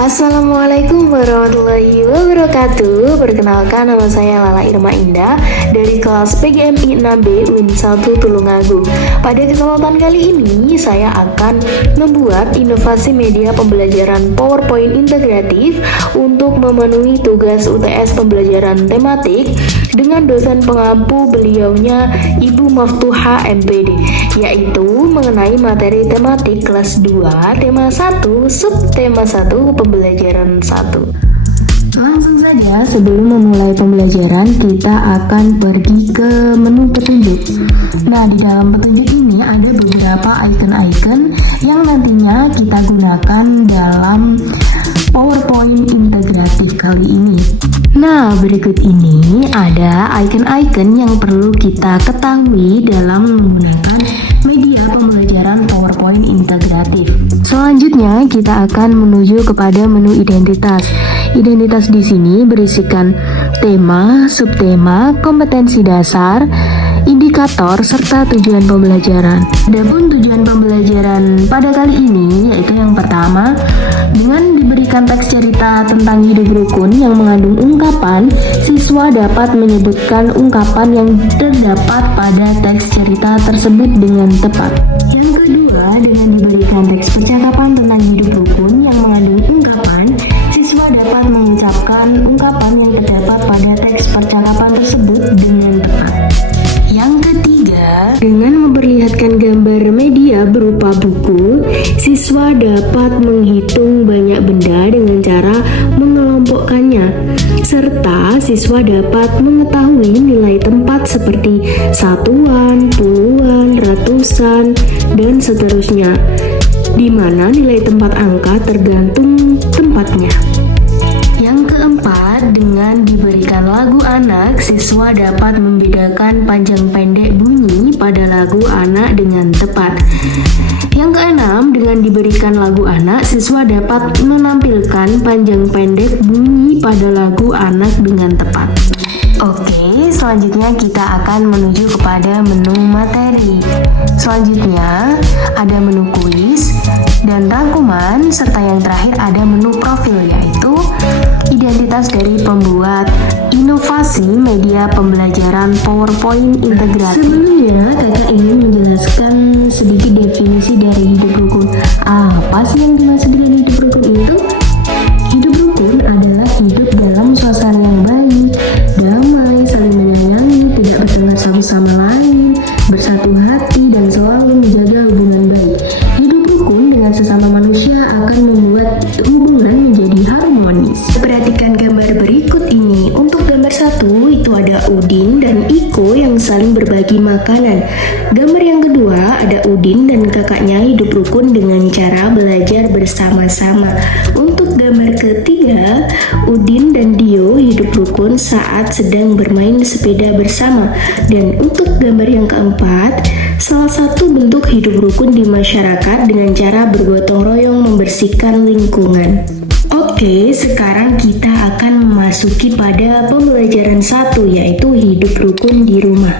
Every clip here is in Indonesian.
Assalamualaikum warahmatullahi wabarakatuh. Perkenalkan, nama saya Lala Irma Indah dari kelas PGMI 6B UIN 1 Tulungagung. Pada kesempatan kali ini saya akan membuat inovasi media pembelajaran PowerPoint integratif untuk memenuhi tugas UTS pembelajaran tematik dengan dosen pengampu beliaunya Ibu Maftuha MPD, yaitu mengenai materi tematik kelas 2 tema 1 subtema 1 pembelajaran 1. Langsung saja, sebelum memulai pembelajaran kita akan pergi ke menu petunjuk. Nah, di dalam petunjuk ini ada beberapa icon-icon yang nantinya kita gunakan dalam PowerPoint integratif kali ini. Nah, berikut ini ada icon-icon yang perlu kita ketahui dalam menggunakan media pembelajaran PowerPoint integratif. Selanjutnya, kita akan menuju kepada menu identitas. Identitas di sini berisikan tema, subtema, kompetensi dasar, indikator, serta tujuan pembelajaran. Adapun tujuan pembelajaran pada kali ini yaitu yang pertama, dengan diberikan teks cerita tentang hidup rukun yang mengandung ungkapan, siswa dapat menyebutkan ungkapan yang terdapat pada teks cerita tersebut dengan tepat. Yang kedua, dengan diberikan teks percakapan tentang hidup rukun yang mengandung ungkapan, siswa dapat mengucapkan ungkapan yang terdapat pada teks percakapan tersebut dengan tepat. Yang ketiga, dengan memperlihatkan gambar media berupa buku, siswa dapat menghitung banyak benda dengan cara mengelompokkannya, serta siswa dapat mengetahui nilai tempat seperti satuan, puluhan, ratusan, dan seterusnya, di mana nilai tempat angka tergantung tempatnya. Yang keempat, dengan diberikan lagu anak, siswa dapat membedakan panjang pendek bunyi pada lagu anak dengan tepat. Yang keenam, dengan diberikan lagu anak, siswa dapat menampilkan panjang pendek bunyi pada lagu anak dengan tepat. Oke, selanjutnya kita akan menuju kepada menu materi. Selanjutnya ada menu kuis dan rangkuman, serta yang terakhir ada menu profil, yaitu identitas dari pembuat inovasi media pembelajaran PowerPoint integratif. Sebelumnya, kakak ingin menjelaskan sedikit definisi dari hidup rukun. Apa sih yang dimaksud dengan hidup rukun itu? Hidup rukun adalah hidup dalam suasana yang baik, damai, saling menyayangi, tidak bertengkar satu sama lain, bersatu hati, dan selalu menjaga hubungan baik. Hidup rukun dengan sesama manusia akan membuat hubungan menjadi harmonis. Perhatikan gambar berikut ini. Untuk gambar 1 itu ada Udin dan Iko yang saling berbagi makanan. Gambar yang kedua ada Udin dan kakaknya hidup rukun dengan cara belajar bersama-sama. Untuk gambar ketiga, Udin dan Dio hidup rukun saat sedang bermain sepeda bersama. Dan untuk gambar yang keempat, salah satu bentuk hidup rukun di masyarakat dengan cara bergotong royong membersihkan lingkungan. Oke, sekarang kita akan memasuki pada pembelajaran 1, yaitu hidup rukun di rumah.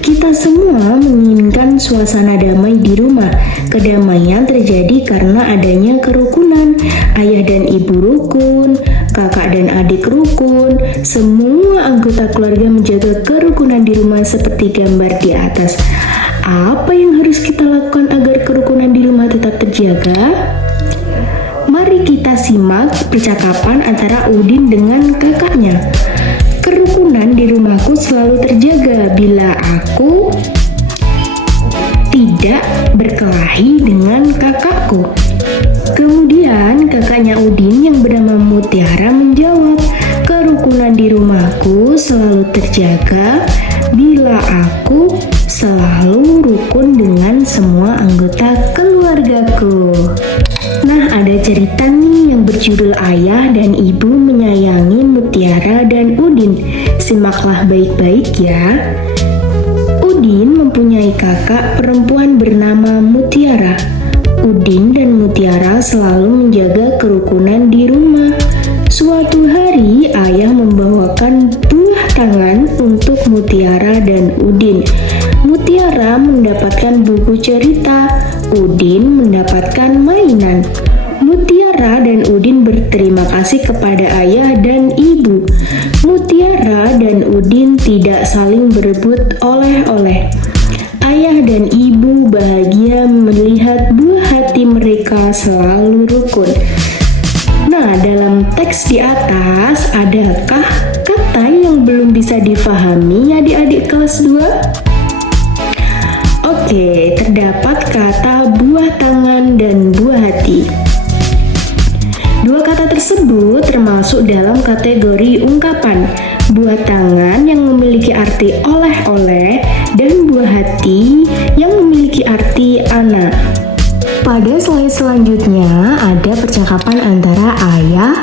Kita semua menginginkan suasana damai di rumah. Kedamaian terjadi karena adanya kerukunan. Ayah dan ibu rukun, kakak dan adik rukun, semua anggota keluarga menjaga kerukunan di rumah seperti gambar di atas. Apa yang harus kita lakukan agar kerukunan di rumah tetap terjaga? Mari kita simak percakapan antara Udin dengan kakaknya. Kerukunan di rumahku selalu terjaga bila aku tidak berkelahi dengan kakakku. Kemudian kakaknya Udin yang bernama Mutiara menjawab, kerukunan di rumahku selalu terjaga bila aku selalu rukun dengan semua anggota keluargaku. Nah, ada cerita nih yang berjudul Ayah dan Ibu Menyayangi Mutiara dan Udin. Simaklah baik-baik ya. Udin mempunyai kakak perempuan bernama Mutiara. Udin dan Mutiara selalu menjaga kerukunan di rumah. Suatu hari, ayah membawakan buah tangan untuk Mutiara dan Udin. Mutiara mendapatkan buku cerita, Udin mendapatkan mainan. Mutiara dan Udin berteriak kasih kepada ayah dan ibu. Mutiara dan Udin tidak saling berebut oleh-oleh. Ayah dan ibu bahagia melihat buah hati mereka selalu rukun. Nah, dalam teks di atas, adakah kata yang belum bisa difahami adik-adik kelas 2? Oke, terdapat kata buah tangan dan buah hati. Dua kata tersebut termasuk dalam kategori ungkapan. Buah tangan yang memiliki arti oleh-oleh dan buah hati yang memiliki arti anak. Pada slide selanjutnya ada percakapan antara Ayah,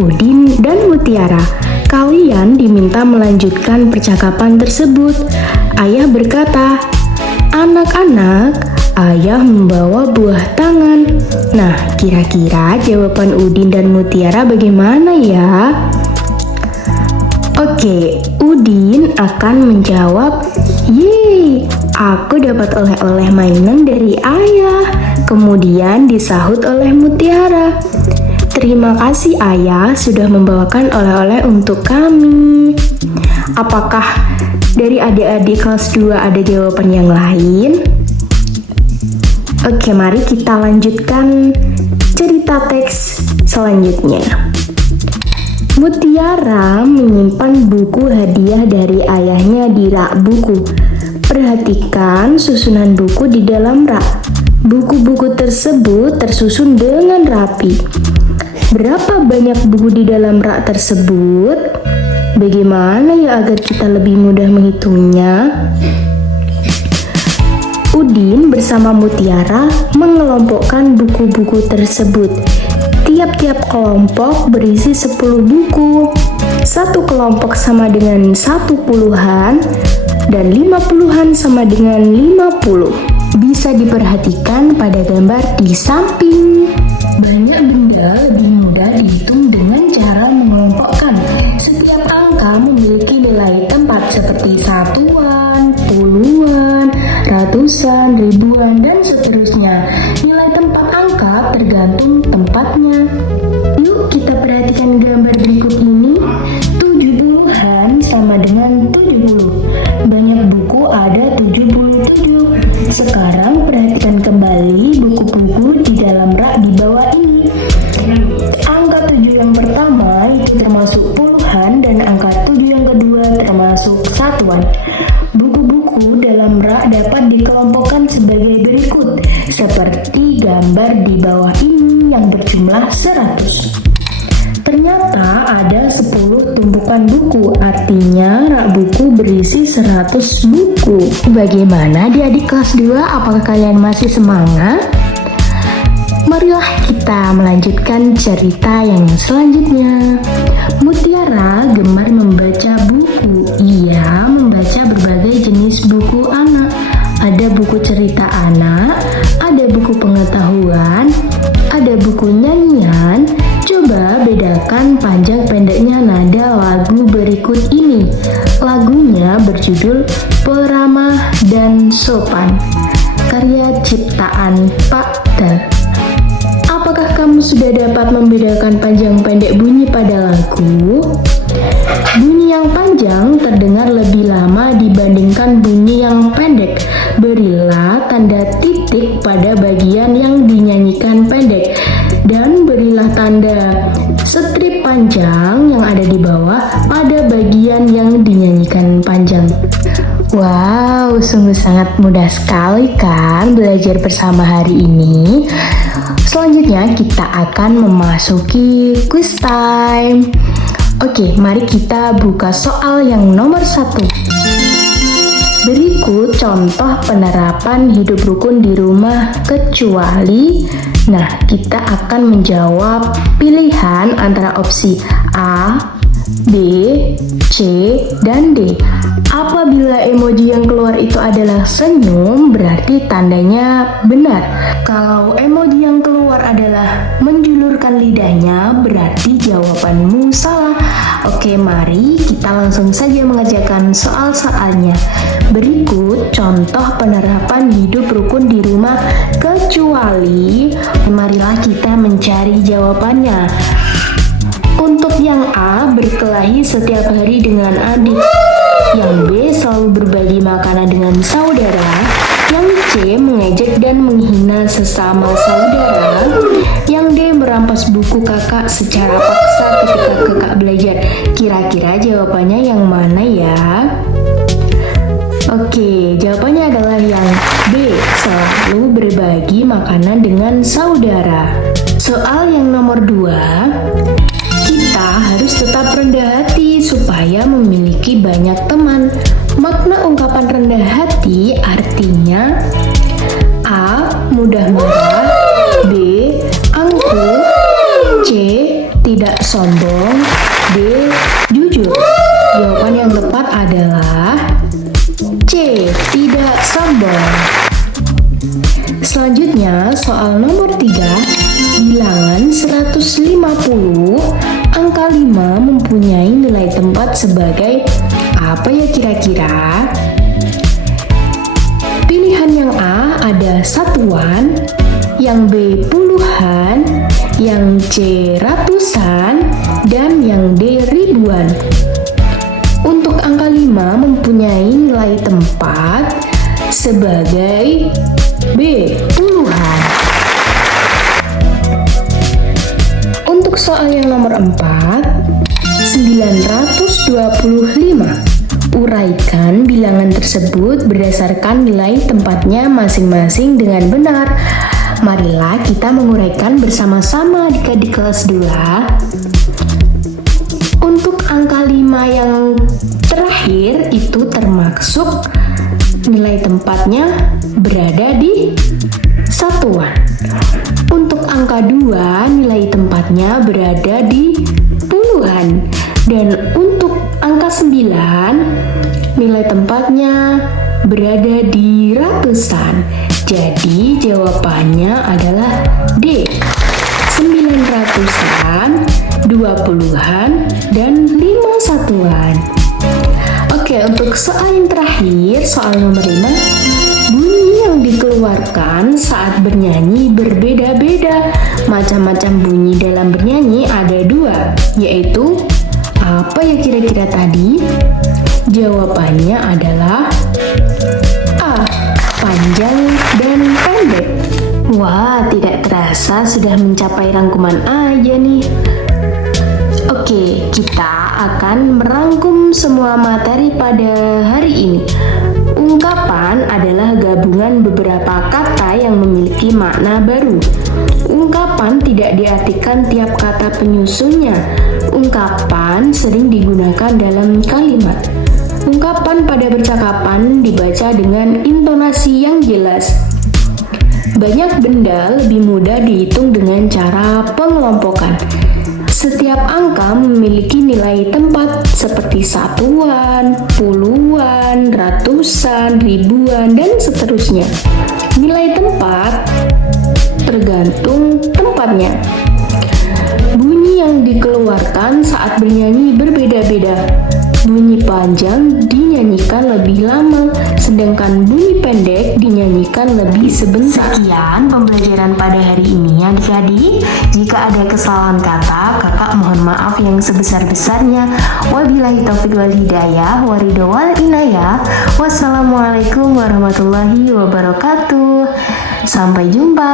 Udin, dan Mutiara. Kalian diminta melanjutkan percakapan tersebut. Ayah berkata, "Anak-anak, Ayah membawa buah tangan." Nah, kira-kira jawaban Udin dan Mutiara bagaimana ya? Oke, Udin akan menjawab, "Yeay, aku dapat oleh-oleh mainan dari Ayah." Kemudian disahut oleh Mutiara, "Terima kasih Ayah sudah membawakan oleh-oleh untuk kami." Apakah dari adik-adik kelas 2 ada jawaban yang lain? Oke, mari kita lanjutkan cerita teks selanjutnya. Mutiara menyimpan buku hadiah dari ayahnya di rak buku. Perhatikan susunan buku di dalam rak. Buku-buku tersebut tersusun dengan rapi. Berapa banyak buku di dalam rak tersebut? Bagaimana ya agar kita lebih mudah menghitungnya? Udin bersama Mutiara mengelompokkan buku-buku tersebut. Tiap-tiap kelompok berisi 10 buku. Satu kelompok sama dengan 1 puluhan dan 5 puluhan sama dengan 50. Bisa diperhatikan pada gambar di samping. Banyak benda lebih mudah dihitung dengan cara mengelompokkan. Setiap angka memiliki nilai tempat seperti satuan, puluhan, ratusan, ribuan, dan seterusnya. Nilai tempat angka tergantung tempatnya. Yuk kita perhatikan gambar berikut ini. 70-an sama dengan 70. Banyak buku ada 77. Sekarang perhatikan kembali buku-buku di dalam rak di bawah ini. Angka 7 yang pertama itu termasuk puluhan dan angka 7 yang kedua termasuk satuan. Buku-buku dalam rak dapat dikelompokkan sebagai berikut, seperti gambar di bawah ini yang berjumlah 100. Ternyata ada 10 tumpukan buku, artinya rak buku berisi 100 buku. Bagaimana adik-adik kelas 2? Apakah kalian masih semangat? Marilah kita melanjutkan cerita yang selanjutnya. Mutiara gemar membaca buku. Ia membaca berbagai jenis buku anak. Ada buku cerita anak, ada buku pengetahuan, ada buku nyanyian. Coba bedakan panjang pendeknya nada lagu berikut ini. Lagunya berjudul Peramah dan Sopan, karya ciptaan Pak Dal. Apakah kamu sudah dapat membedakan panjang pendek bunyi pada lagu? Bunyi yang panjang terdengar lebih lama dibandingkan bunyi yang pendek. Berilah tanda titik pada bagian yang dinyanyikan pendek dan berilah tanda strip panjang yang ada di bawah pada bagian yang dinyanyikan panjang. Wow, sungguh sangat mudah sekali kan belajar bersama hari ini. Selanjutnya kita akan memasuki quiz time. Oke, mari kita buka soal yang nomor 1. Berikut contoh penerapan hidup rukun di rumah kecuali. Nah, kita akan menjawab pilihan antara opsi A, B, C, dan D. Apabila emoji yang keluar itu adalah senyum, berarti tandanya benar. Kalau emoji yang keluar adalah menjulurkan lidahnya, berarti jawabanmu salah. Oke, mari kita langsung saja mengerjakan soal-soalnya. Berikut contoh penerapan hidup rukun di rumah kecuali. Marilah kita mencari jawabannya. Yang A berkelahi setiap hari dengan adik. Yang B selalu berbagi makanan dengan saudara. Yang C mengejek dan menghina sesama saudara. Yang D merampas buku kakak secara paksa ketika kakak belajar. Kira-kira jawabannya yang mana ya? Oke, jawabannya adalah yang B, selalu berbagi makanan dengan saudara. Soal yang nomor 2, kita harus tetap rendah hati supaya memiliki banyak teman. Makna ungkapan rendah hati artinya A. Mudah marah, B. Angkuh, C. Tidak sombong, D. Jujur. Jawaban yang tepat adalah C. Tidak sombong. Selanjutnya, soal nomor 3, bilangan 150, angka 5 mempunyai nilai tempat sebagai apa ya kira-kira? Pilihan yang A ada satuan, yang B puluhan, yang C ratusan, dan yang D ribuan. Untuk angka 5 mempunyai nilai tempat sebagai B puluhan. Untuk soal yang nomor 4, 925. Uraikan bilangan tersebut berdasarkan nilai tempatnya masing-masing dengan benar. Marilah kita menguraikan bersama-sama di kelas 2. Untuk angka 5 yang terakhir itu termasuk nilai tempatnya berada di satuan. Untuk angka 2 nilai tempatnya berada di puluhan. Dan untuk angka 9 nilai tempatnya berada di ratusan. Jadi jawabannya adalah D, 900-an, 20-an, dan 5 satuan. Oke, untuk soal yang terakhir, soal nomor 5, bunyi yang dikeluarkan saat bernyanyi berbeda-beda. Macam-macam bunyi dalam bernyanyi ada 2, yaitu apa ya kira-kira tadi? Jawabannya adalah A, panjang dan pendek. Wah, tidak terasa sudah mencapai rangkuman aja nih. Oke, kita akan merangkum semua materi pada hari ini. Ungkapan adalah gabungan beberapa kata yang memiliki makna baru. Ungkapan tidak diartikan tiap kata penyusunnya. Ungkapan sering digunakan dalam kalimat. Ungkapan pada percakapan dibaca dengan intonasi yang jelas. Banyak benda lebih mudah dihitung dengan cara pengelompokan. Setiap angka memiliki nilai tempat seperti satuan, puluhan, ratusan, ribuan, dan seterusnya. Nilai tempat tergantung tempatnya. Bunyi yang dikeluarkan saat bernyanyi berbeda-beda. Bunyi panjang dinyanyikan lebih lama, sedangkan bunyi pendek dinyanyikan lebih sebentar. Sekian pembelajaran pada hari ini adik-adik. Jika ada kesalahan kata, kakak mohon maaf yang sebesar-besarnya. Wabillahi taufiq wal hidayah, waridho wal inayah. Wassalamualaikum warahmatullahi wabarakatuh. Sampai jumpa.